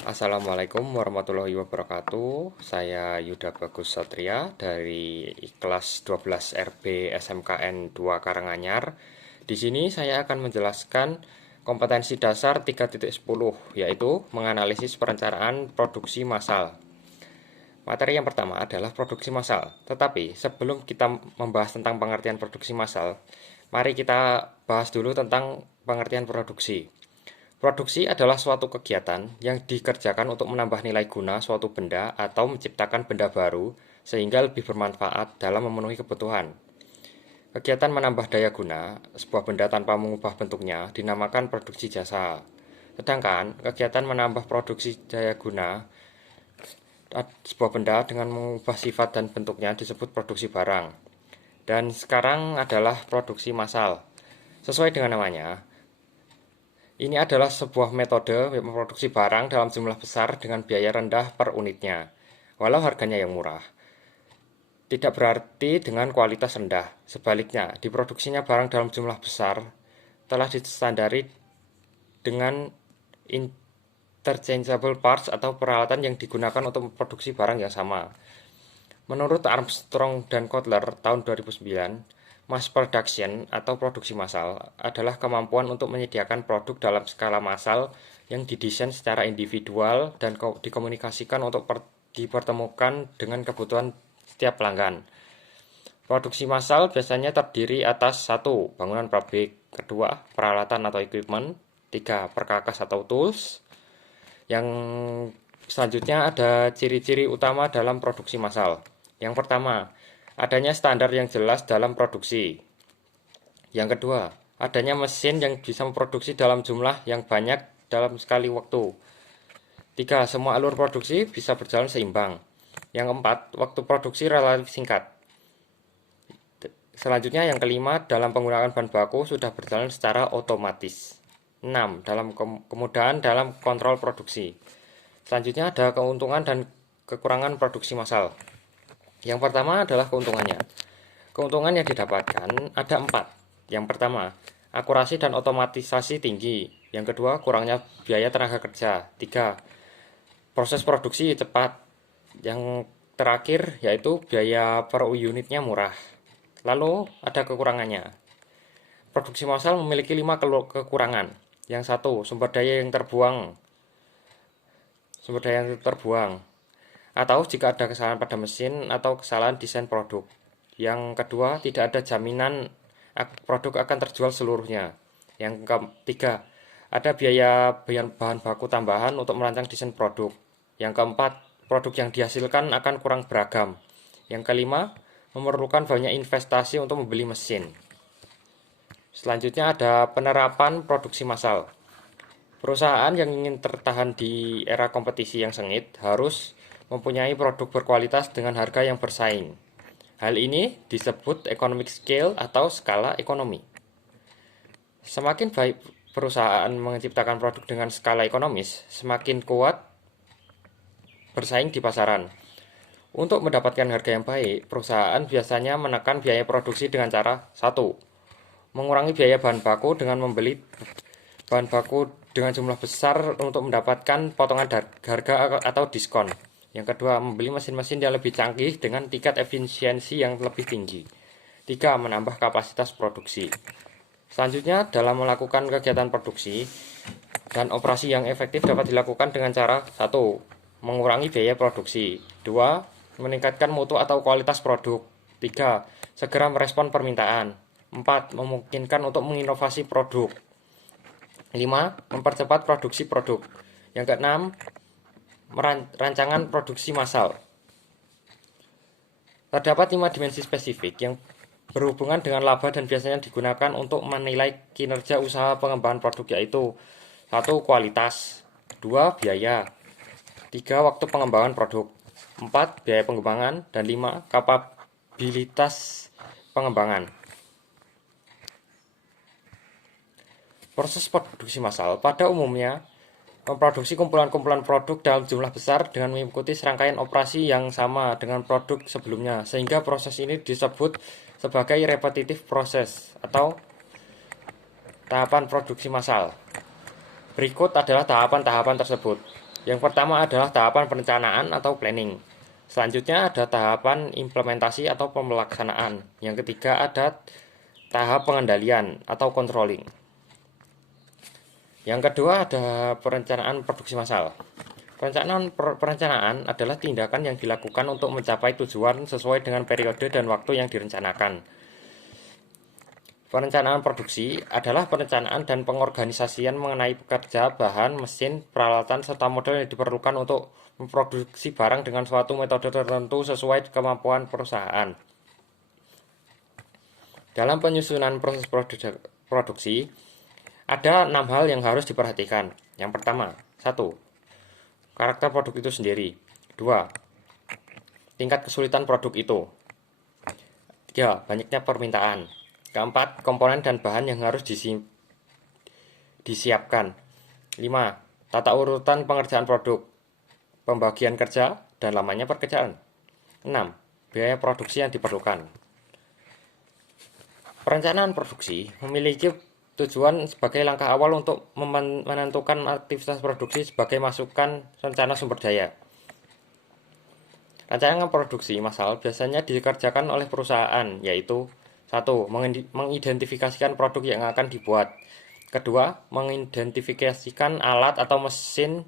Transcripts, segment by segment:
Assalamualaikum warahmatullahi wabarakatuh. Saya Yuda Bagus Satria dari kelas 12 RB SMKN 2 Karanganyar. Di sini saya akan menjelaskan kompetensi dasar 3.10, yaitu menganalisis perencanaan produksi massal. Materi yang pertama adalah produksi massal. Tetapi sebelum kita membahas tentang pengertian produksi massal, mari kita bahas dulu tentang pengertian produksi. Produksi adalah suatu kegiatan yang dikerjakan untuk menambah nilai guna suatu benda atau menciptakan benda baru sehingga lebih bermanfaat dalam memenuhi kebutuhan. Kegiatan menambah daya guna sebuah benda tanpa mengubah bentuknya dinamakan produksi jasa. Sedangkan kegiatan menambah produksi daya guna sebuah benda dengan mengubah sifat dan bentuknya disebut produksi barang. Dan sekarang adalah produksi massal. Sesuai dengan namanya, ini adalah sebuah metode memproduksi barang dalam jumlah besar dengan biaya rendah per unitnya. Walau harganya yang murah, tidak berarti dengan kualitas rendah. Sebaliknya, diproduksinya barang dalam jumlah besar telah disandari dengan interchangeable parts atau peralatan yang digunakan untuk memproduksi barang yang sama. Menurut Armstrong dan Kotler tahun 2009, mass production atau produksi massal adalah kemampuan untuk menyediakan produk dalam skala massal yang didesain secara individual dan dikomunikasikan untuk dipertemukan dengan kebutuhan setiap pelanggan. Produksi massal biasanya terdiri atas 1. Bangunan pabrik, 2. Peralatan atau equipment, 3. Perkakas atau tools. Yang selanjutnya ada ciri-ciri utama dalam produksi massal. Yang pertama, adanya standar yang jelas dalam produksi. Yang kedua, adanya mesin yang bisa memproduksi dalam jumlah yang banyak dalam sekali waktu. 3. Semua alur produksi bisa berjalan seimbang. Yang keempat, waktu produksi relatif singkat. Selanjutnya yang kelima, dalam penggunaan bahan baku sudah berjalan secara otomatis. 6. Kemudahan dalam kontrol produksi. Selanjutnya ada keuntungan dan kekurangan produksi massal. Yang pertama adalah keuntungannya. Keuntungan yang didapatkan ada 4. Yang pertama, akurasi dan otomatisasi tinggi. Yang kedua, kurangnya biaya tenaga kerja. 3. Proses produksi cepat. Yang terakhir yaitu biaya per unitnya murah. Lalu ada kekurangannya. Produksi massal memiliki 5 kekurangan. Yang satu, sumber daya yang terbuang. Atau jika ada kesalahan pada mesin atau kesalahan desain produk. Yang kedua, tidak ada jaminan produk akan terjual seluruhnya. Yang ketiga, ada biaya bahan baku tambahan untuk merancang desain produk. Yang keempat, produk yang dihasilkan akan kurang beragam. Yang kelima, memerlukan banyak investasi untuk membeli mesin. Selanjutnya ada penerapan produksi massal. Perusahaan yang ingin tertahan di era kompetisi yang sengit harus mempunyai produk berkualitas dengan harga yang bersaing. Hal ini disebut economic scale atau skala ekonomi. Semakin baik perusahaan menciptakan produk dengan skala ekonomis, semakin kuat bersaing di pasaran. Untuk mendapatkan harga yang baik, perusahaan biasanya menekan biaya produksi dengan cara 1. Mengurangi biaya bahan baku dengan membeli bahan baku dengan jumlah besar untuk mendapatkan potongan harga atau diskon. Yang kedua, membeli mesin-mesin yang lebih canggih dengan tingkat efisiensi yang lebih tinggi. 3. Menambah kapasitas produksi. Selanjutnya, dalam melakukan kegiatan produksi dan operasi yang efektif dapat dilakukan dengan cara 1. Mengurangi biaya produksi. 2. Meningkatkan mutu atau kualitas produk. 3. Segera merespon permintaan. 4. Memungkinkan untuk menginovasi produk. 5. Mempercepat produksi produk. Yang keenam, rancangan produksi massal. Terdapat 5 dimensi spesifik yang berhubungan dengan laba dan biasanya digunakan untuk menilai kinerja usaha pengembangan produk, yaitu 1. Kualitas, 2. Biaya, 3. Waktu pengembangan produk, 4. Biaya pengembangan, dan 5. Kapabilitas pengembangan. Proses produksi massal pada umumnya memproduksi kumpulan-kumpulan produk dalam jumlah besar dengan mengikuti serangkaian operasi yang sama dengan produk sebelumnya, sehingga proses ini disebut sebagai repetitive process atau tahapan produksi massal. Berikut adalah tahapan-tahapan tersebut. Yang pertama adalah tahapan perencanaan atau planning. Selanjutnya ada tahapan implementasi atau pelaksanaan. Yang ketiga ada tahap pengendalian atau controlling. Yang kedua ada perencanaan produksi massal. Perencanaan adalah tindakan yang dilakukan untuk mencapai tujuan sesuai dengan periode dan waktu yang direncanakan. Perencanaan produksi adalah perencanaan dan pengorganisasian mengenai pekerja, bahan, mesin, peralatan, serta modal yang diperlukan untuk memproduksi barang dengan suatu metode tertentu sesuai kemampuan perusahaan. Dalam penyusunan proses produksi, ada 6 hal yang harus diperhatikan. Yang pertama, 1. Karakter produk itu sendiri. 2. Tingkat kesulitan produk itu. 3. Banyaknya permintaan. Keempat, komponen dan bahan yang harus disiapkan. 5. Tata urutan pengerjaan produk, pembagian kerja, dan lamanya pekerjaan. 6. Biaya produksi yang diperlukan. Perencanaan produksi memiliki tujuan sebagai langkah awal untuk menentukan aktivitas produksi sebagai masukan rencana sumber daya. Rancangan produksi massal biasanya dikerjakan oleh perusahaan, yaitu 1. Mengidentifikasikan produk yang akan dibuat. Kedua, mengidentifikasikan alat atau mesin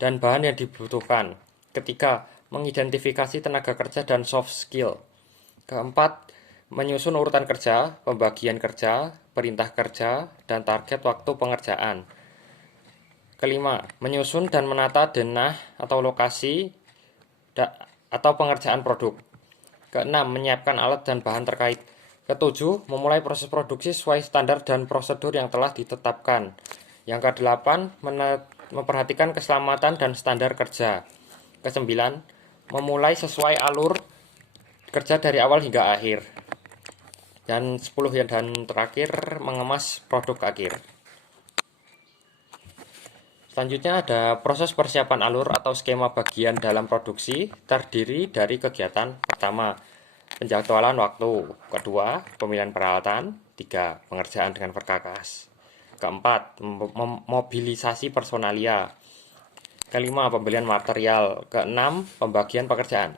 dan bahan yang dibutuhkan. Ketiga, mengidentifikasi tenaga kerja dan soft skill. Keempat, menyusun urutan kerja, pembagian kerja, perintah kerja, dan target waktu pengerjaan. Kelima, menyusun dan menata denah atau lokasi atau pengerjaan produk. Keenam, menyiapkan alat dan bahan terkait. Ketujuh, memulai proses produksi sesuai standar dan prosedur yang telah ditetapkan. Yang kedelapan, memperhatikan keselamatan dan standar kerja. Kesembilan, memulai sesuai alur kerja dari awal hingga akhir. Dan 10 dan terakhir, mengemas produk akhir. Selanjutnya ada proses persiapan alur atau skema bagian dalam produksi terdiri dari kegiatan pertama, penjadwalan waktu. Kedua, pemilihan peralatan. 3. Pengerjaan dengan perkakas. Keempat, mobilisasi personalia. Kelima, pembelian material. Keenam, pembagian pekerjaan.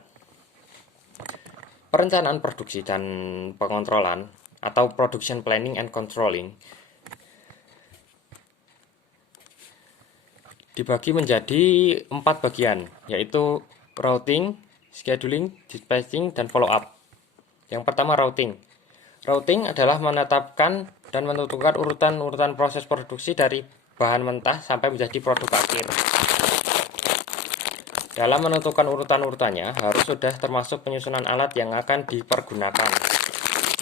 Perencanaan produksi dan pengontrolan atau production planning and controlling dibagi menjadi 4 bagian, yaitu routing, scheduling, dispatching, dan follow up. Yang pertama, routing. Routing adalah menetapkan dan menentukan urutan-urutan proses produksi dari bahan mentah sampai menjadi produk akhir. Dalam menentukan urutan-urutannya, harus sudah termasuk penyusunan alat yang akan dipergunakan.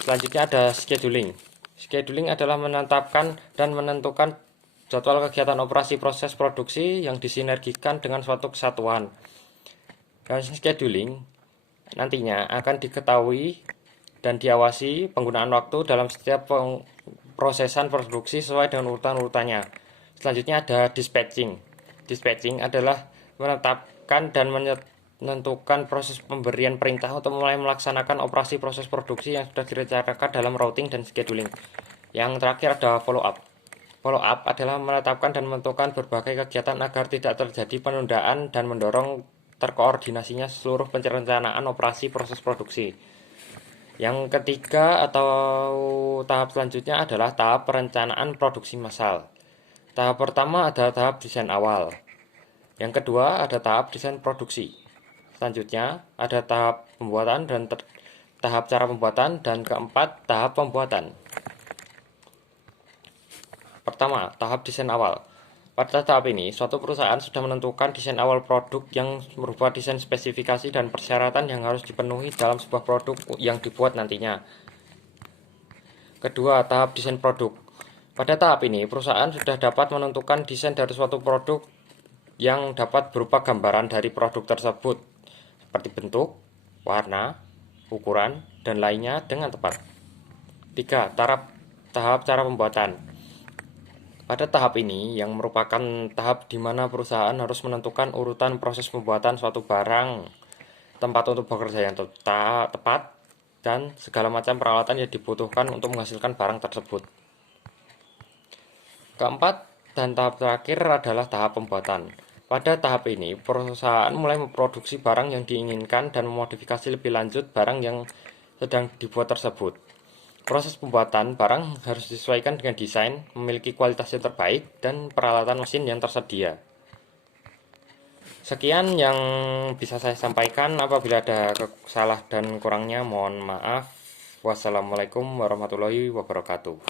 Selanjutnya ada scheduling. Scheduling adalah menetapkan dan menentukan jadwal kegiatan operasi proses produksi yang disinergikan dengan suatu kesatuan. Dan scheduling nantinya akan diketahui dan diawasi penggunaan waktu dalam setiap prosesan produksi sesuai dengan urutan-urutannya. Selanjutnya ada dispatching. Dispatching adalah menetapkan dan menentukan proses pemberian perintah untuk mulai melaksanakan operasi proses produksi yang sudah direncanakan dalam routing dan scheduling. Yang terakhir ada follow up. Follow up adalah menetapkan dan menentukan berbagai kegiatan agar tidak terjadi penundaan dan mendorong terkoordinasinya seluruh perencanaan operasi proses produksi. Yang ketiga atau tahap selanjutnya adalah tahap perencanaan produksi massal. Tahap pertama ada tahap desain awal. Yang kedua ada tahap desain produksi. Selanjutnya ada tahap pembuatan dan tahap cara pembuatan, dan keempat tahap pembuatan. Pertama, tahap desain awal. Pada tahap ini, suatu perusahaan sudah menentukan desain awal produk yang berupa desain spesifikasi dan persyaratan yang harus dipenuhi dalam sebuah produk yang dibuat nantinya. Kedua, tahap desain produk. Pada tahap ini, perusahaan sudah dapat menentukan desain dari suatu produk yang dapat berupa gambaran dari produk tersebut, seperti bentuk, warna, ukuran, dan lainnya dengan tepat. 3. Tahap cara pembuatan. Pada tahap ini, yang merupakan tahap di mana perusahaan harus menentukan urutan proses pembuatan suatu barang, tempat untuk bekerja yang tepat, dan segala macam peralatan yang dibutuhkan untuk menghasilkan barang tersebut. Keempat dan tahap terakhir adalah tahap pembuatan. Pada tahap ini, perusahaan mulai memproduksi barang yang diinginkan dan memodifikasi lebih lanjut barang yang sedang dibuat tersebut. Proses pembuatan barang harus disesuaikan dengan desain, memiliki kualitas yang terbaik, dan peralatan mesin yang tersedia. Sekian yang bisa saya sampaikan. Apabila ada salah dan kurangnya, mohon maaf. Wassalamualaikum warahmatullahi wabarakatuh.